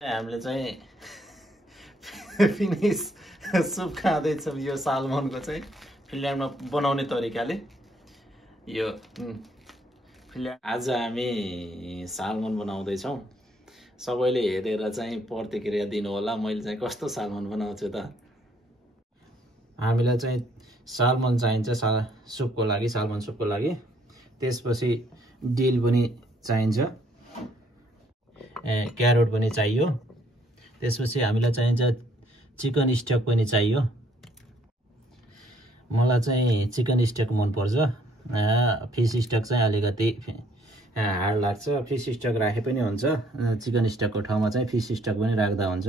हामीले चाहिँ finish soup खाँदैछौँ यो सालमनको चाहिँ फिनल्यान्डमा बनाउने तरिकाले। यो आज हामी सालमन बनाउँदैछौँ। सबैले हेरेर चाहिँ प्रतिक्रिया दिनु होला मैले चाहिँ कस्तो सालमन बनाउँछु त। हामीलाई चाहिँ सालमन चाहिन्छ सुपको लागि, सालमन सुपको लागि। त्यसपछि डिल पनि चाहिन्छ, क्यारोट पनि चाहियो। त्यसपछि हामीलाई चाहिन्छ चिकन स्टक पनि चाहियो। मलाई चाहिँ चिकन स्टक मनपर्छ, फिस स्टक चाहिँ अलिकति हार्ड लाग्छ। फिस स्टक राखे पनि हुन्छ, चिकन स्टकको ठाउँमा चाहिँ फिस स्टक पनि राख्दा हुन्छ।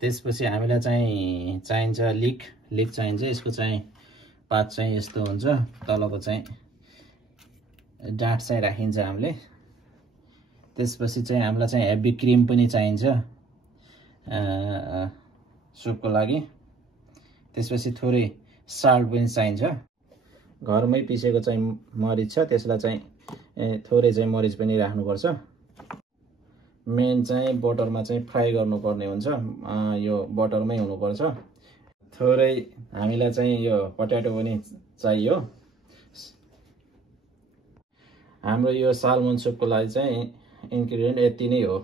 त्यसपछि हामीलाई चाहिँ चाहिन्छ लिक चाहिन्छ। यसको चाहिँ पात चाहिँ यस्तो हुन्छ, तलको चाहिँ डाँठ चाहिँ राखिन्छ हामीले। त्यसपछि चाहिँ हामीलाई चाहिँ हेभी क्रिम पनि चाहिन्छ सुपको लागि। त्यसपछि थोरै साल्ट पनि चाहिन्छ। घरमै पिसेको चाहिँ मरिच छ, त्यसलाई चाहिँ थोरै चाहिँ मरिच पनि राख्नुपर्छ। मेन चाहिँ बटरमा चाहिँ फ्राई गर्नुपर्ने हुन्छ, यो बटरमै हुनुपर्छ। थोरै हामीलाई चाहिँ यो पट्याटो पनि चाहियो। हाम्रो यो सालमन सुपको लागि चाहिँ इन्ग्रिडियन्ट यति नै हो।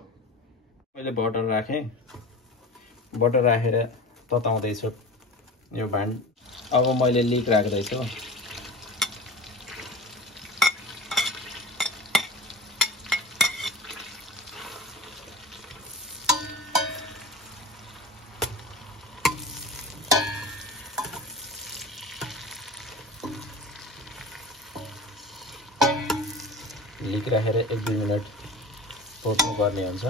मैले बटर राखेँ, बटर राखेर तताउँदैछु यो भाँड। अब मैले लिक राख्दैछु। लिक राखेर 1-2 मिनट पोप्नु पर्ने हुन्छ।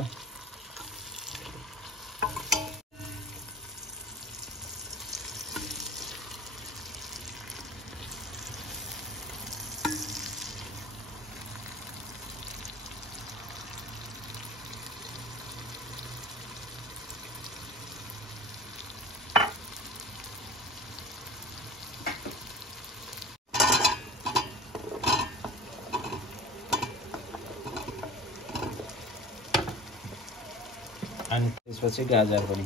अनि त्यसपछि गाजर पनि।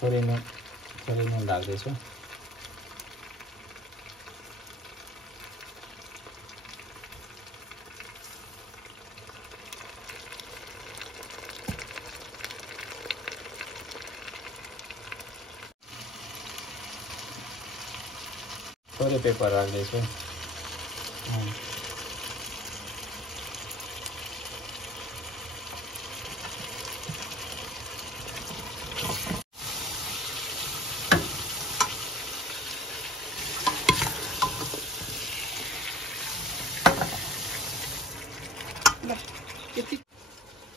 थोरै नुन राख्दैछु। थोरै पेपर राख्दैछु।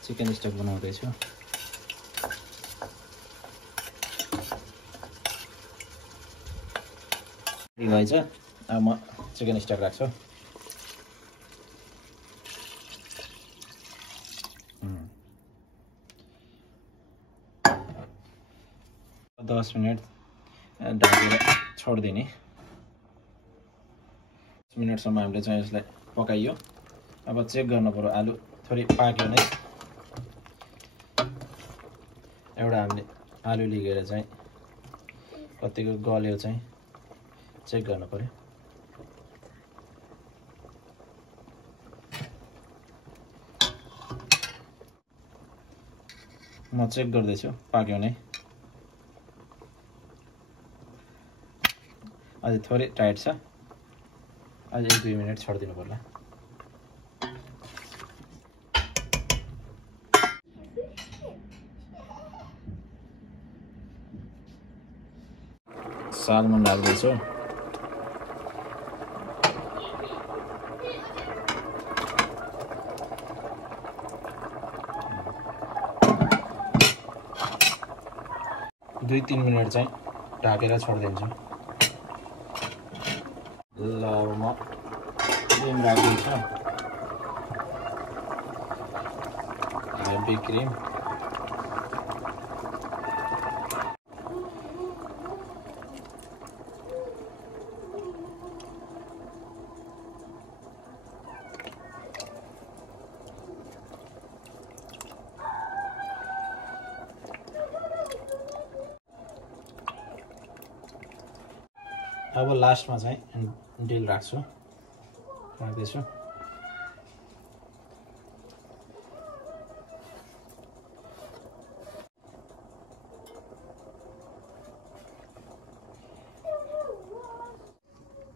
चिकन स्टक बनाउँदैछु। भएछ, अब म चिकन स्टक राख्छु। दस मिनट ढाकेर छोडिदिने। 10 मिनटसम्म हामीले चाहिँ यसलाई पकाइयो। अब चेक गर्नु पर्यो आलु थोरै पाक्यो नै। एउटा हामीले आलु लिएर चाहिँ कतिको गल्यो चाहिँ चेक गर्नु पर्यो। म चेक गर्दैछु पाक्यो नै। अझै थोरै टाइट छ, अझै 1-2 मिनट छोडिदिनु पर्ला। सालमन राख्दैछु। दुई 3 मिनट चाहिँ ढाकेर छोडिदिन्छु। ल अब म क्रिम राखिदिन्छु। बिग क्रिम अब लास्टमा चाहिँ डिल राख्दैछु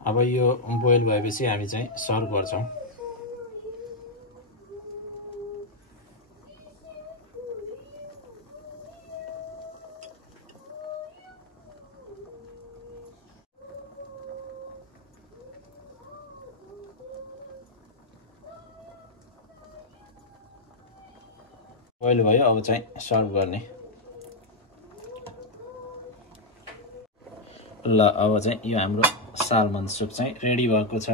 अब यो बोइल भएपछि हामी चाहिँ सर्भ गर्छौं बोइल भयो अब चाहिँ सर्भ गर्ने ल अब चाहिँ यो हाम्रो सालमन सुप चाहिँ रेडी भएको छ